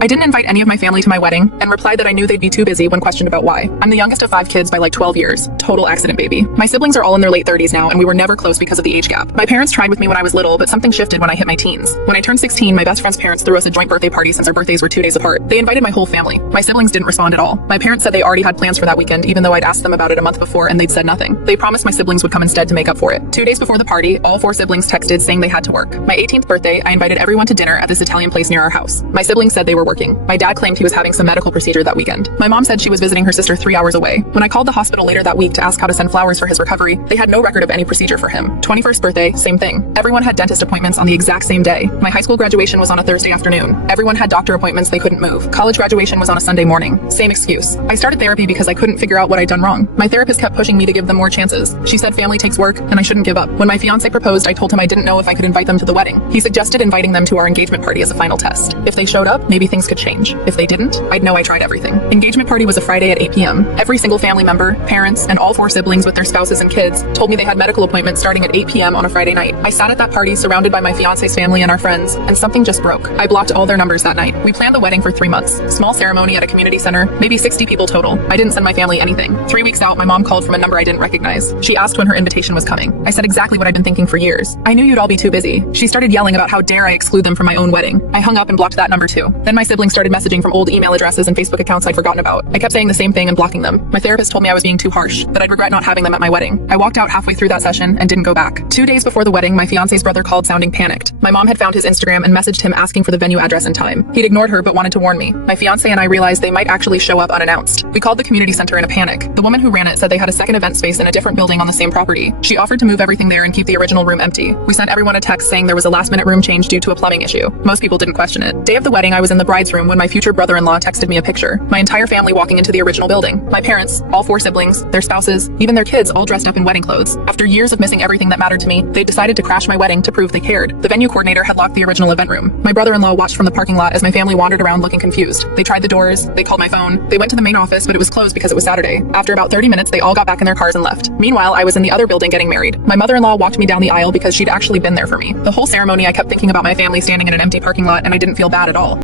I didn't invite any of my family to my wedding and replied that I knew they'd be too busy when questioned about why. I'm the youngest of 5 kids by like 12 years. Total accident baby. My siblings are all in their late 30s now and we were never close because of the age gap. My parents tried with me when I was little, but something shifted when I hit my teens. When I turned 16, my best friend's parents threw us a joint birthday party since our birthdays were 2 days apart. They invited my whole family. My siblings didn't respond at all. My parents said they already had plans for that weekend even though I'd asked them about it a month before and they'd said nothing. They promised my siblings would come instead to make up for it. 2 days before the party, all 4 siblings texted saying they had to work. My 18th birthday, I invited everyone to dinner at this Italian place near our house. My siblings said they were working. My dad claimed he was having some medical procedure that weekend. My mom said she was visiting her sister 3 hours away. When I called the hospital later that week to ask how to send flowers for his recovery, they had no record of any procedure for him. 21st birthday, same thing. Everyone had dentist appointments on the exact same day. My high school graduation was on a Thursday afternoon. Everyone had doctor appointments they couldn't move. College graduation was on a Sunday morning. Same excuse. I started therapy because I couldn't figure out what I'd done wrong. My therapist kept pushing me to give them more chances. She said family takes work and I shouldn't give up. When my fiance proposed, I told him I didn't know if I could invite them to the wedding. He suggested inviting them to our engagement party as a final test. If they showed up, maybe things could change. If they didn't, I'd know I tried everything. Engagement party was a Friday at 8 p.m. Every single family member, parents, and all 4 siblings with their spouses and kids told me they had medical appointments starting at 8 p.m. on a Friday night. I sat at that party surrounded by my fiance's family and our friends, and something just broke. I blocked all their numbers that night. We planned the wedding for 3 months. Small ceremony at a community center, maybe 60 people total. I didn't send my family anything. 3 weeks out, my mom called from a number I didn't recognize. She asked when her invitation was coming. I said exactly what I'd been thinking for years. I knew you'd all be too busy. She started yelling about how dare I exclude them from my own wedding. I hung up and blocked that number too. Then my siblings started messaging from old email addresses and Facebook accounts I'd forgotten about. I kept saying the same thing and blocking them. My therapist told me I was being too harsh, that I'd regret not having them at my wedding. I walked out halfway through that session and didn't go back. 2 days before the wedding, my fiance's brother called sounding panicked. My mom had found his Instagram and messaged him asking for the venue address and time. He'd ignored her but wanted to warn me. My fiance and I realized they might actually show up unannounced. We called the community center in a panic. The woman who ran it said they had a second event space in a different building on the same property. She offered to move everything there and keep the original room empty. We sent everyone a text saying there was a last-minute room change due to a plumbing issue. Most people didn't question it. Day of the wedding, I was in the bride's room when my future brother-in-law texted me a picture. My entire family walking into the original building. My parents, all 4 siblings, their spouses, even their kids all dressed up in wedding clothes. After years of missing everything that mattered to me, they decided to crash my wedding to prove they cared. The venue coordinator had locked the original event room. My brother-in-law watched from the parking lot as my family wandered around looking confused. They tried the doors, they called my phone, they went to the main office but it was closed because it was Saturday. After about 30 minutes, they all got back in their cars and left. Meanwhile, I was in the other building getting married. My mother-in-law walked me down the aisle because she'd actually been there for me. The whole ceremony I kept thinking about my family standing in an empty parking lot and I didn't feel bad at all.